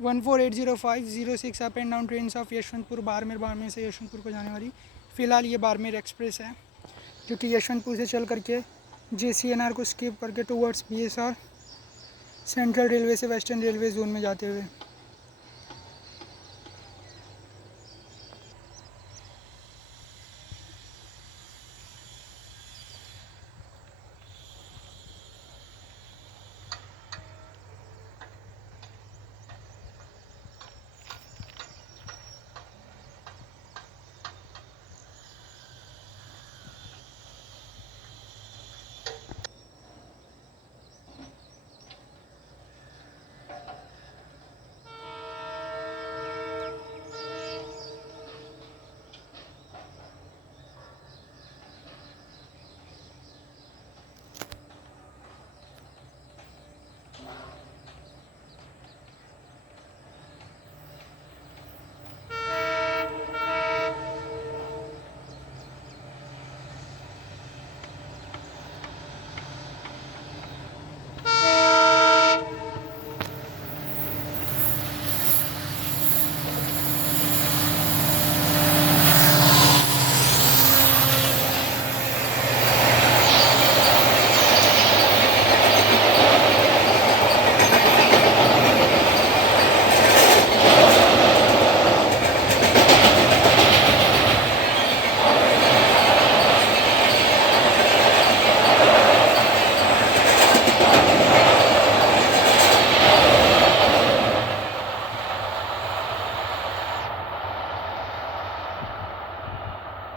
148050 up end down trains of Yeshwantpur Barmer, Barmer से यशवंतपुर को जाने वाली। फ़िलहाल ये बारमेर एक्सप्रेस है जो कि यशवंतपुर से चल करके JCNR को स्किप करके टूवर्ड्स BSR सेंट्रल रेलवे से वेस्टर्न रेलवे जोन में जाते हुए